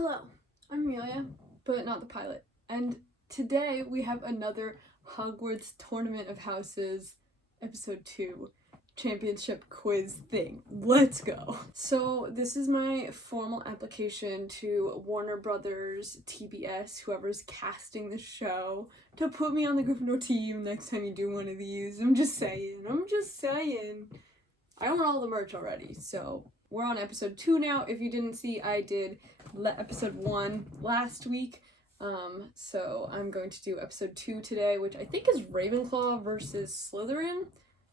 Hello, I'm Amelia, but not the pilot, and today we have another Hogwarts Tournament of Houses episode 2 championship quiz thing. Let's go! So this is my formal application to Warner Brothers, TBS, whoever's casting the show, to put me on the Gryffindor team next time you do one of these. I'm just saying. I own all the merch already, so we're on episode 2 now. If you didn't see, I did episode 1 last week. So I'm going to do episode 2 today, which I think is Ravenclaw versus Slytherin.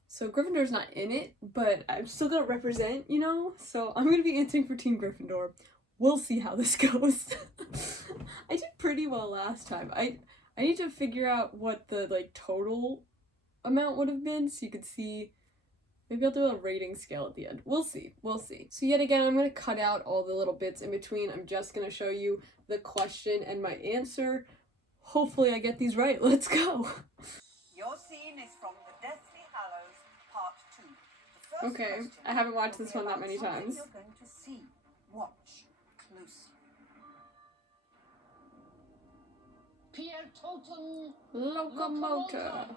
So Gryffindor's not in it, but I'm still gonna represent, you know? So I'm gonna be answering for Team Gryffindor. We'll see how this goes. I did pretty well last time. I need to figure out what the, total amount would have been so you could see. Maybe I'll do a rating scale at the end. We'll see. So yet again, I'm going to cut out all the little bits in between. I'm just going to show you the question and my answer. Hopefully I get these right. Let's go. Your scene is from the Deathly Hallows, part 2. Okay, I haven't watched this one that many times. You're going to see. Watch closely. Pierre Totem Locomotor.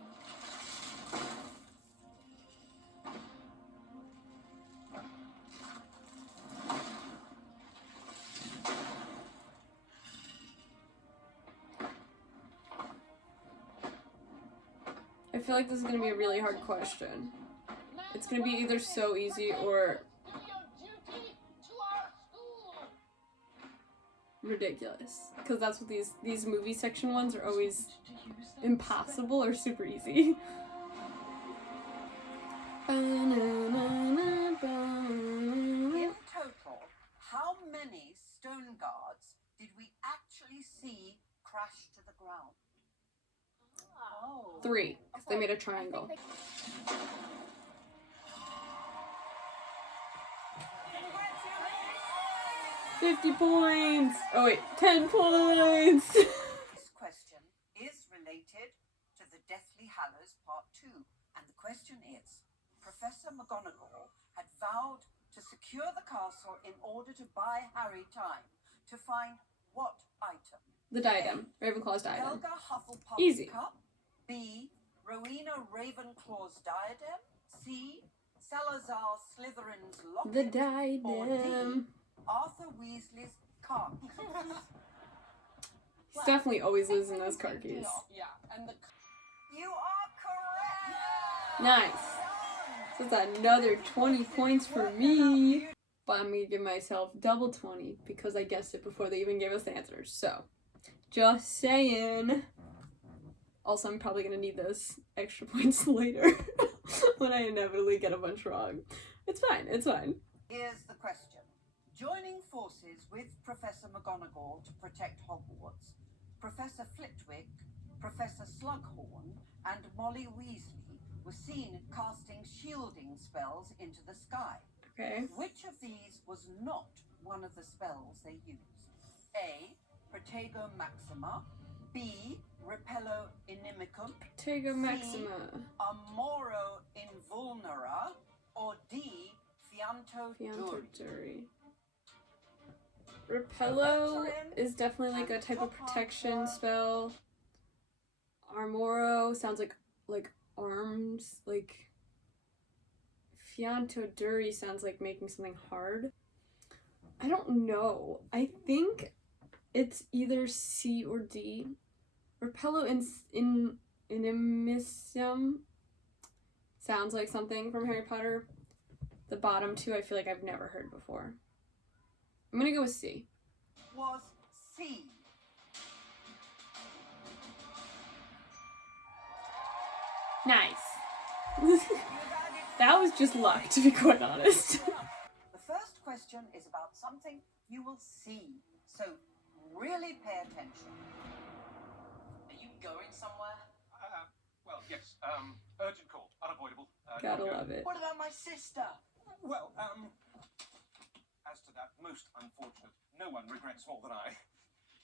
I feel like this is going to be a really hard question. It's going to be either so easy or ridiculous. Because that's what these movie section ones are always impossible or super easy. In total, how many stone guards did we actually see crash to the ground? 3, because they made a triangle. 50 points! Oh wait, 10 points! This question is related to the Deathly Hallows Part 2, and the question is, Professor McGonagall had vowed to secure the castle in order to buy Harry time to find what item? The diadem. Ravenclaw's diadem. Helga Hufflepuff's Easy. cup. B. Rowena Ravenclaw's diadem. C. Salazar Slytherin's locket. The Or D. diadem. Arthur Weasley's car keys. He's definitely always losing those car keys. Yeah, and the You are correct! Nice. So that's another 20 points for me. But I'm going to give myself double 20 because I guessed it before they even gave us the answers. So, just saying. Also, I'm probably going to need those extra points later when I inevitably get a bunch wrong. It's fine. Here's the question. Joining forces with Professor McGonagall to protect Hogwarts, Professor Flitwick, Professor Slughorn, and Molly Weasley were seen casting shielding spells into the sky. Okay. Which of these was not one of the spells they used? A. Protego Maxima. B. Repello Inimicum. Protego Maxima. C. Amoro Invulnera. Or D. Fianto Duri. Repello is definitely like a type of protection spell. Armoro sounds like arms, like Fianto Duri sounds like making something hard. I don't know. I think it's either C or D. Repello in Inimicum sounds like something from Harry Potter. The bottom 2 I feel like I've never heard before. I'm gonna go with C. Was C. Nice. That was just luck, to be quite honest. The first question is about something you will see, so really pay attention. Are you going somewhere? Well, yes. Urgent call. Unavoidable. Gotta love it. What about my sister? Well, as to that, most unfortunate. No one regrets more than I.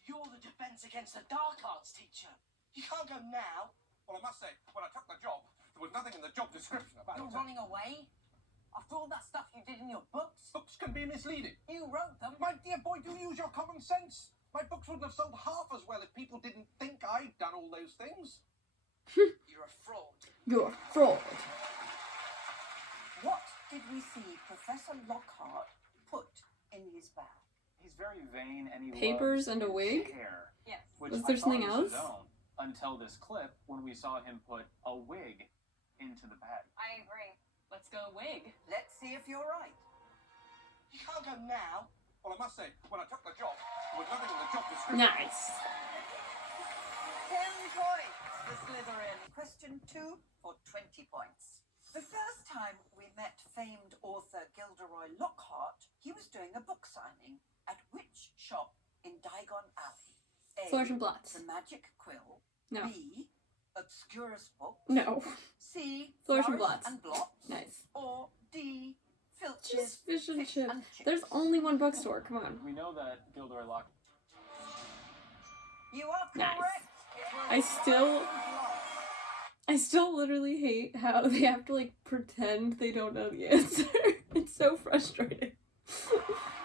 You're the defense against the dark arts teacher. You can't go now. Well, I must say, when I took the job, there was nothing in the job description about You're it. running away? After all that stuff you did in your books, Books can be misleading. you wrote them. My dear boy, do use your common sense. My books wouldn't have sold half as well if people didn't think I'd done all those things. You're a fraud. You're a fraud. What did we see Professor Lockhart put in his bag? He's very vain and he Papers loves and a his wig? hair, Yes. which Was I there thought something was his else? own, until this clip when we saw him put a wig into the bag. I agree. Let's go wig. Let's see if you're right. You can't go now. Well, I must say, when I took the job, there was nothing in the job description. Nice. 10 points for Slytherin. Question 2 for 20 points. The first time we met famed author Gilderoy Lockhart, he was doing a book signing at which shop in Diagon Alley? A. Flourish and Blots. The Magic Quill. No. B. Obscurus Books. No. C. Flourish and Flourish Blots. and Blots. Nice. Or D. Filch's Just fish and Fish chips. and There's Chips. only one bookstore. Come on. We know that Gilderoy Lockhart. You are Nice. correct. It was I still- Flourish and Blots. I still literally hate how they have to like pretend they don't know the answer. It's so frustrating.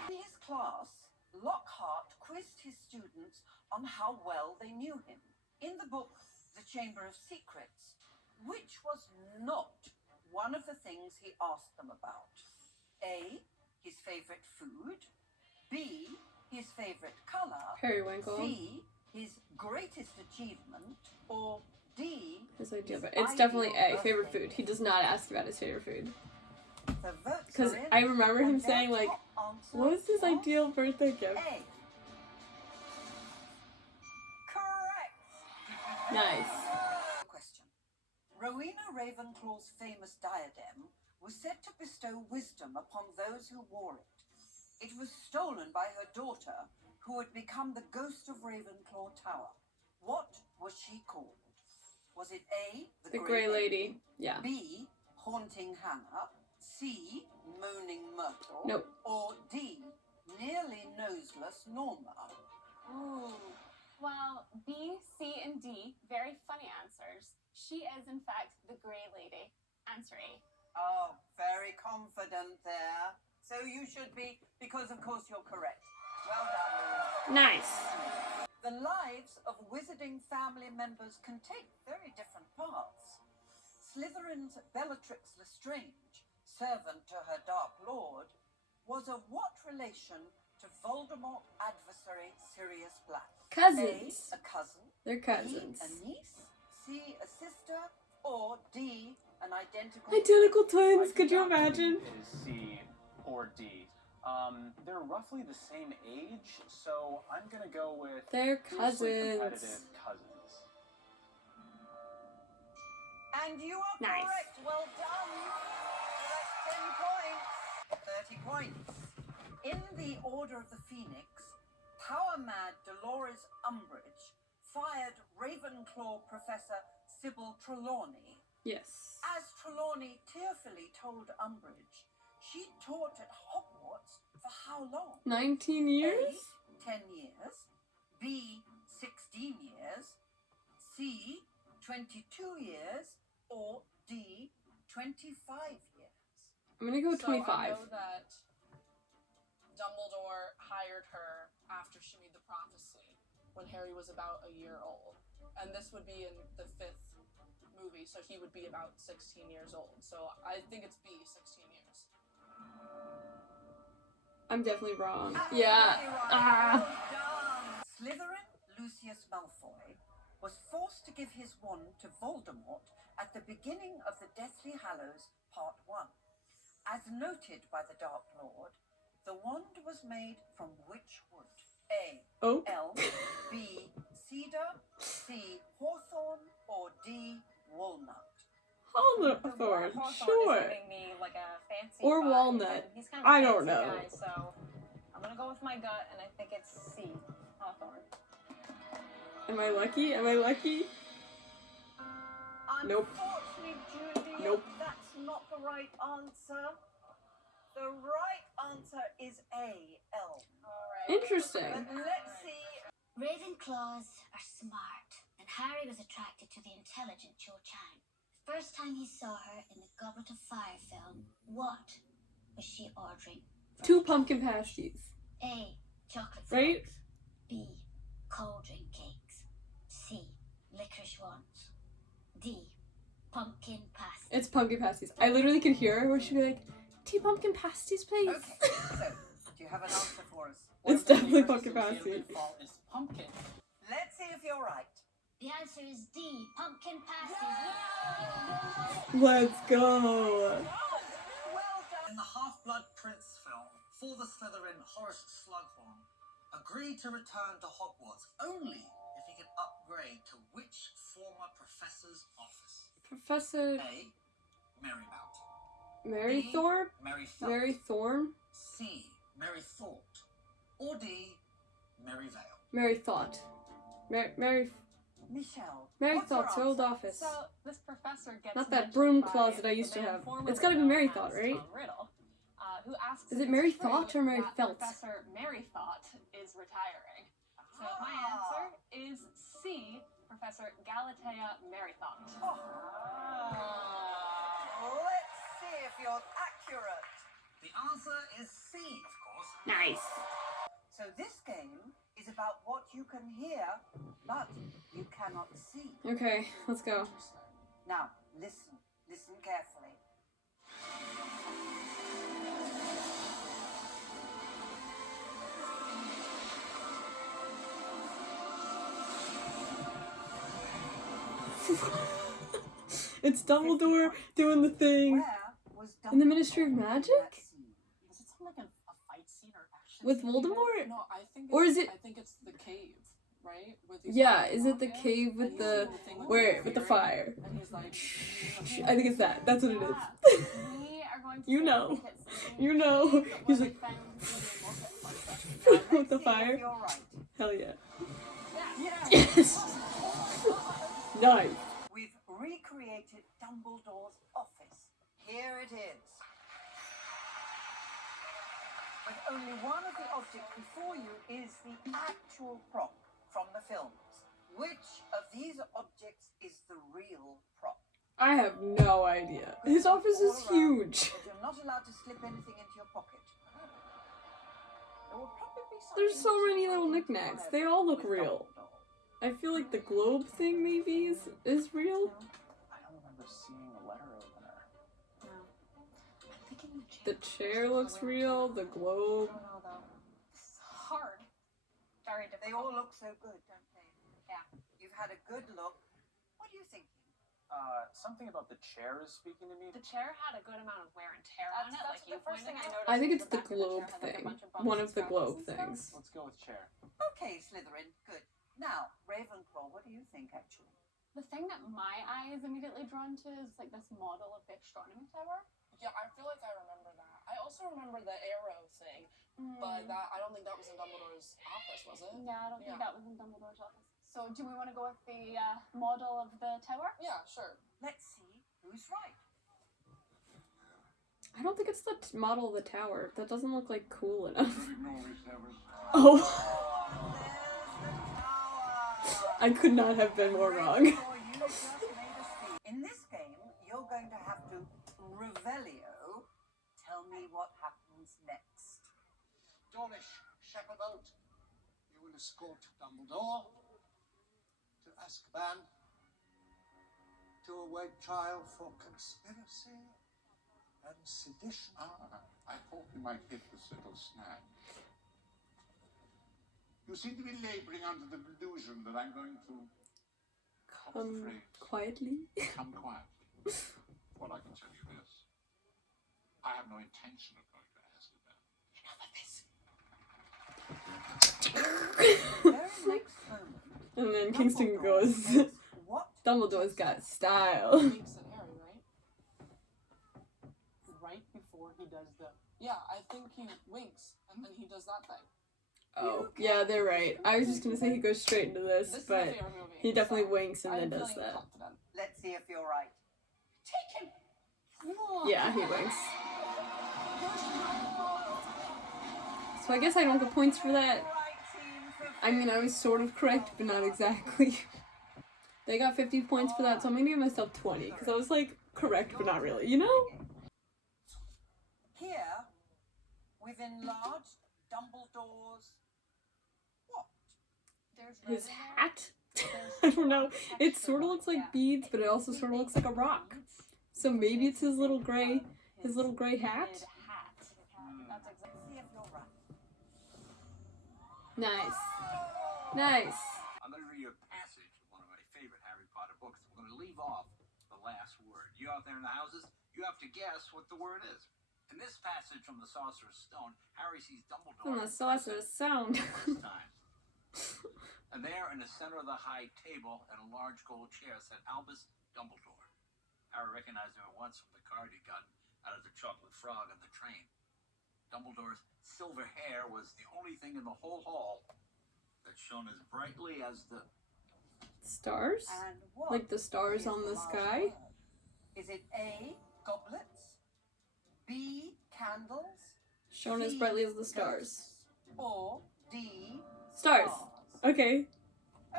In his class, Lockhart quizzed his students on how well they knew him. In the book, The Chamber of Secrets, which was not one of the things he asked them about? A. His favorite food. B. His favorite color. Periwinkle. C. His greatest achievement. Or D. His idea, his but it's definitely ideal A. Favorite birthday food. He does not ask about his favorite food. The votes Because are in, I remember him and their saying like, top answer "What was his was ideal birthday gift?" A. Correct. Nice. Question. Rowena Ravenclaw's famous diadem was said to bestow wisdom upon those who wore it. It was stolen by her daughter, who had become the ghost of Ravenclaw Tower. What was she called? Was it A. The Grey Lady. Yeah. B. Haunting Hannah. C. Moaning Myrtle. Nope. Or D. Nearly Noseless Norma. Ooh. Well, B, C, and D, very funny answers. She is, in fact, the Grey Lady. Answer A. Oh, very confident there. So you should be, because of course you're correct. Well done. Nice. The lives of wizarding family members can take very different paths. Slytherin's Bellatrix Lestrange, servant to her Dark Lord, was of what relation to Voldemort adversary Sirius Black? Cousins. A. A cousin. They're cousins. B. A niece. C. A sister. Or D. An identical. Identical I twins. think Could you that one imagine? Is C or D. They're roughly the same age, so I'm gonna go with They're fiercely cousins. competitive cousins. And you are Nice. correct. Well done. That's 10 points. 30 points. In the Order of the Phoenix, power-mad Dolores Umbridge fired Ravenclaw Professor Sybil Trelawney. Yes. As Trelawney tearfully told Umbridge, she taught at Hogwarts for how long? 19 years? A. 10 years. B. 16 years. C. 22 years. Or D. 25 years. I'm gonna go with So I 25. know that Dumbledore hired her after she made the prophecy when Harry was about a year old. And this would be in the 5th movie, so he would be about 16 years old. So I think it's B, 16 years. I'm definitely wrong. Absolutely Yeah. right. Ah. Well done. Slytherin Lucius Malfoy was forced to give his wand to Voldemort at the beginning of the Deathly Hallows Part 1. As noted by the Dark Lord, the wand was made from which wood? A. Oh. Elm. B. Cedar. C. Hawthorn. Or D. Walnut. Hawthorn. Hawthorn Sure. is giving me like a fancy Or vibe, walnut. and he's kind of a I don't fancy know. guy, so I'm gonna go with my gut, and I think it's C. Hawthorn. Am I lucky? Am I lucky? Nope. Unfortunately, Judy, Nope. that's not the right answer. The right answer is A. Elm. Alright. Interesting. But let's see. Ravenclaws are smart, and Harry was attracted to the intelligent Cho Chang. first time he saw her in the Goblet of Fire film, what was she ordering? from 2 the pumpkin cake? pasties. A. Chocolate Right? frogs. B. Cold drink cakes. C. Licorice wands. D. Pumpkin pasties. It's pumpkin pasties. I literally could hear her where she'd be like, 2 pumpkin pasties, please. Okay, so do you have an answer for us? It's definitely pumpkin pasties. Fall is pumpkin. Let's see if you're right. The answer is D. Pumpkin pasties. Let's go. Well done. In the Half-Blood Prince film, for the Slytherin, Horace Slughorn agreed to return to Hogwarts only if he could upgrade to which former professor's office? Professor A. Marymount. Mary B. Thorpe? Mary Felt. Mary Thorne? C. Mary Thought. Or D. Mary Vale. Mary Thought. Mary Michelle. Mary what's your Thought's her old answer? office. So this professor gets Not that mentioned broom by closet I the used to man have. formerly It's gotta be known Mary as Thought, right? Tom Riddle, who asks Is if it Mary it's true Thought or Mary that Felt? Professor Mary Thought is retiring. So my answer is C. Professor Galatea Mary Thought. Let's see if you're accurate. The answer is C, of course. Nice. So this game is about what you can hear, but you cannot see. Okay, let's go. Now, listen carefully. It's Dumbledore doing the thing. Where was Dumbledore In the Ministry of in Magic? that scene? Does it sound like a fight scene or action With scene? Voldemort? No, I think. Or It's, is it- I think it's the cave, right? With these Yeah, fire is it the rockets, cave and with he's the doing thing with the fear, fire? And he's like, I think it's that. That's what it is. We are going to You say know. I think it's You know. C, He's where like we found the Morpeth Princess. Now, with let's the see fire. if you're right. Hell yeah. Yeah. Yes. Nice. We've recreated Dumbledore's office. Here it is. But only one of the objects before you is the actual prop from the films. Which of these objects is the real prop? I have no idea. His office is huge. But you're not allowed to slip anything into your pocket. There will probably be There's so something many to little identify knickknacks. They all look with real. Dumbledore. I feel like the globe thing maybe is real. I don't remember seeing a letter opener. I'm thinking The chair looks real. The globe. I don't know though. This is hard. Very difficult. They all look so good, don't they? Yeah. You've had a good look. What are you thinking? Something about the chair is speaking to me. The chair had a good amount of wear and tear on it. That's Like you the first thing I pointed out. I think The it's the back of chair globe had, like, a thing. bunch of bumps One and of the scratches globe and stuff. things. Let's go with chair. Okay, Slytherin, good. Now, Ravenclaw, what do you think, actually? The thing that my eye is immediately drawn to is like this model of the astronomy tower. yeah, I feel like I remember that. I also remember the arrow thing, but that I don't think that was in Dumbledore's office, was it? Yeah, I don't think Yeah. that was in Dumbledore's office. So do we want to go with the model of the tower? Yeah, sure. Let's see who's right. I don't think it's the model of the tower. That doesn't look like cool enough. Oh, Oh, there's the tower. I could not have been more wrong. Ravenclaw, you just made a speech. In this game, you're going to have to Revelio. Tell me what happens next. Dawlish, Shepherd-Bolt, you will escort Dumbledore to Azkaban to await trial for conspiracy and sedition. I thought we might hit this little snag. You seem to be laboring under the delusion that I'm going to Quietly. come quietly. Well, I can tell you this. I have no intention of going to Azkaban. The very next moment, And then Kingston Dumbledore goes, says, what Dumbledore's got style. Winks at Harry, right? Right before he does the. Yeah, I think he winks and then he does that thing. Oh, yeah, they're right. I was just gonna say he goes straight into this, This is my but favorite movie. he definitely so winks and then I'm does feeling that. confident. Let's see if you're right. Take him. Yeah, he winks. So I guess I don't get points for that. Right team for I mean, I was sort of correct, but not exactly. They got 50 points for that, so I'm gonna give myself 20 because I was like correct, but not really, you know? Here, we've enlarged Dumbledore's what? His hat? I don't know. It sort of looks like beads, but it also sort of looks like a rock. So maybe it's his little gray hat? See if you're right. Nice. Nice. I'm going to read you a passage of one of my favorite Harry Potter books. We're going to leave off the last word. You out there in the houses, you have to guess what the word is. In this passage from the Sorcerer's Stone, Harry sees Dumbledore. From the Sorcerer's Stone. First time. And there, in the center of the high table, in a large gold chair, sat Albus Dumbledore. Harry recognized him at once from the card he'd gotten out of the chocolate frog on the train. Dumbledore's silver hair was the only thing in the whole hall that shone as brightly as the Stars? And what Like the stars is on the last sky? word? Is it A, goblets, B, candles, Shone as C, brightly as the stars. ghosts, or D, Stars. Okay.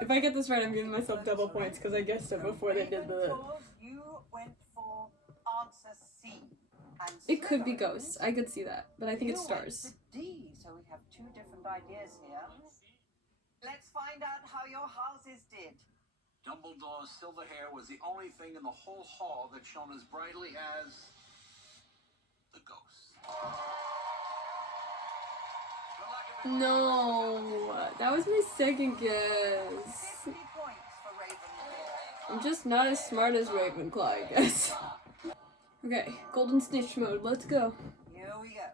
If I get this right, I'm giving myself double points because I guessed it before they did the... Ravenclaw, you went for answer C. And It could be Slytherin, ghosts. I could see that. But I think it's you went stars. for D, so we have two different ideas here. Let's find out how your houses did. Dumbledore's silver hair was the only thing in the whole hall that shone as brightly as the ghost. No. That was my second guess. 50 points for Ravenclaw. I'm just not as smart as Ravenclaw, I guess. Okay, golden snitch mode. Let's go. Here we go.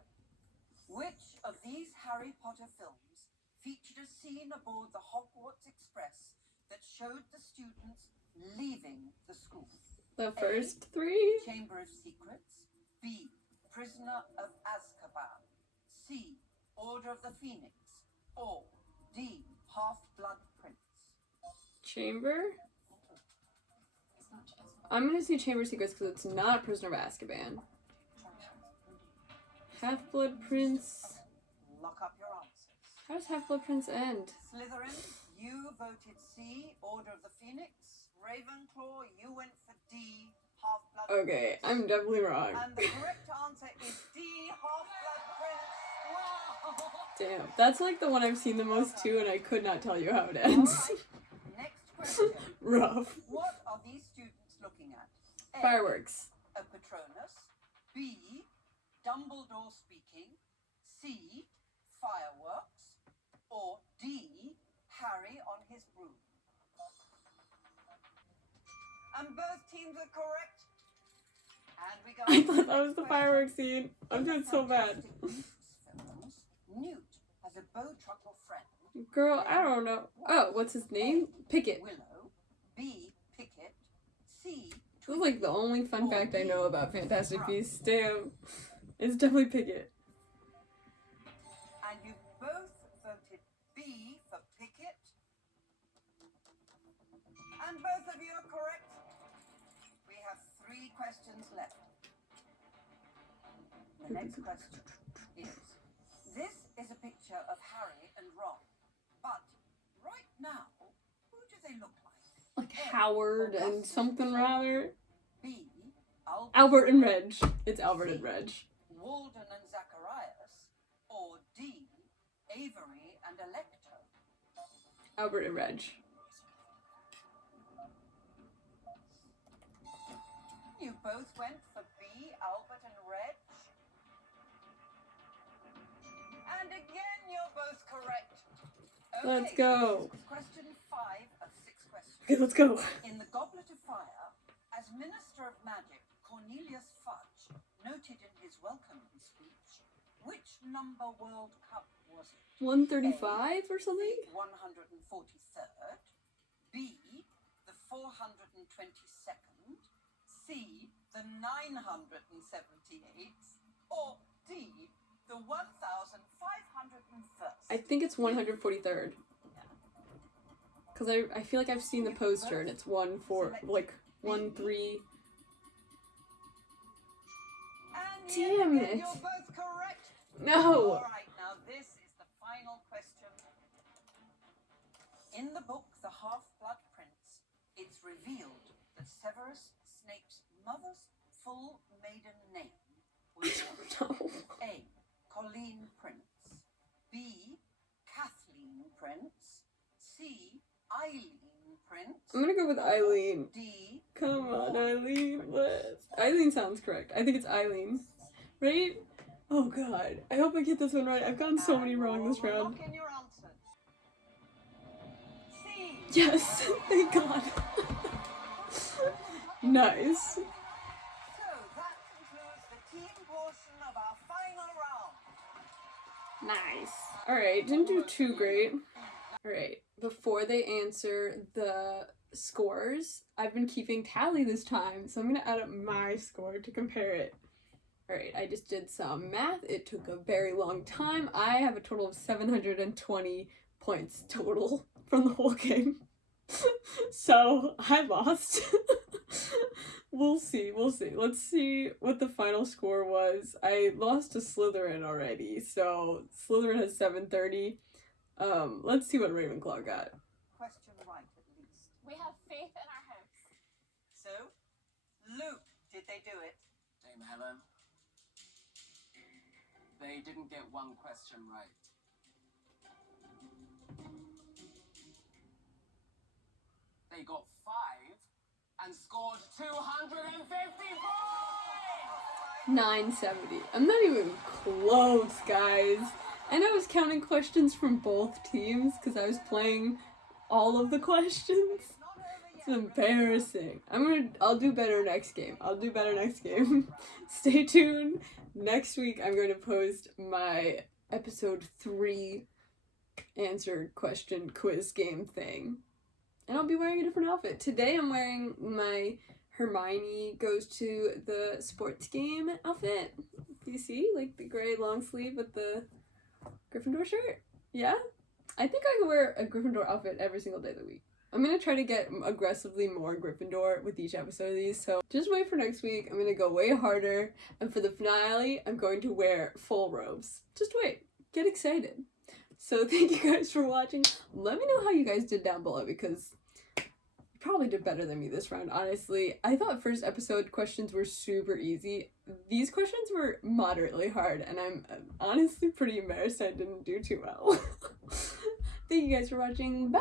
Which of these Harry Potter films featured a scene aboard the Hogwarts Express that showed the students leaving the school? The first three? Chamber of Secrets. B, Prisoner of Azkaban. C, Order of the Phoenix. Or D, Half-Blood Prince. Chamber? I'm gonna say Chamber of Secrets because it's not Prisoner of Azkaban. Half-Blood Prince. Lock up your answers. How does Half-Blood Prince end? Slytherin, you voted C, Order of the Phoenix. Ravenclaw, you went for D, Half-Blood Okay, Prince. I'm definitely wrong. And the correct answer is D, Half-Blood Prince. Wow! Damn, that's like the one I've seen the most too, and I could not tell you how it ends. Alright, next question. Rough. What are these students looking at? A, Fireworks. a Patronus. B, Dumbledore speaking. C, fireworks. Or D, Harry on his broom. And both teams are correct. And we go I on to thought that was next the question. fireworks scene. I'm doing so bad. Fantastic Beasts films, Newt has a bow truckle friend. Girl, I don't know. Oh, what's his name? Pickett. Willow. B, Pickett. C, This is like the only fun fact I know about Fantastic Beasts. Damn. It's definitely Pickett. And you both voted B for Pickett. And both of you are correct. We have 3 questions left. The next question is, this is a picture of Harry and Ron. But right now, who do they look like? Like Howard and something rather. B, Albert and Reg. It's Albert and Reg. Walden and Zacharias. Or D, Avery and Electo. Albert and Reg. You both went for B, Albert and Reg. And again, you're both correct. Let's Okay, go. this is question 5 of 6 questions. Okay, let's go. In the Goblet of Fire, as Minister of Magic, Cornelius Fudge noted in his welcoming speech, which number World Cup was it? 135 or something? 143rd. B, the 422nd. C, the 978th. Or D, the 1501st. I think it's 143rd. Because I feel like I've seen the poster and it's 1, 4, like 1, 3. And Damn yet again, it. you're both correct. No! Alright, now this is the final question. In the book, The Half-Blood Prince, it's revealed that Severus Snape's mother's full maiden name was A. Colleen Prince, B. Kathleen Prince, C. Eileen Prince. I'm gonna go with Eileen. D. Come on, Eileen. What? Eileen sounds correct. I think it's Eileen. Right? Oh god. I hope I get this one right. I've gotten so many wrong this round. Lock in your answers. C. Yes! Thank god. Nice. So that concludes the team portion of our final round. Nice. Alright, didn't do too great. Alright, before they answer the scores, I've been keeping tally this time, so I'm gonna add up my score to compare it. Alright, I just did some math. It took a very long time. I have a total of 720 points total from the whole game. So, I lost. We'll see. Let's see what the final score was. I lost to Slytherin already, so Slytherin has 730. Let's see what Ravenclaw got. Question right, at least. We have faith in our house. So, Luke, did they do it? Dame Helen. They didn't get one question right. They got 5 and scored 250 points! 970. I'm not even close, guys. And I was counting questions from both teams because I was playing all of the questions. It's embarrassing. I'll do better next game. Stay tuned. Next week I'm going to post my episode 3 answer question quiz game thing. And I'll be wearing a different outfit. Today I'm wearing my Hermione goes to the sports game outfit. You see? Like the gray long sleeve with the Gryffindor shirt. Yeah? I think I can wear a Gryffindor outfit every single day of the week. I'm gonna try to get aggressively more Gryffindor with each episode of these, so just wait for next week. I'm gonna go way harder, and for the finale, I'm going to wear full robes. Just wait. Get excited. So thank you guys for watching. Let me know how you guys did down below, because you probably did better than me this round, honestly. I thought first episode questions were super easy. These questions were moderately hard, and I'm honestly pretty embarrassed I didn't do too well. Thank you guys for watching. Bye!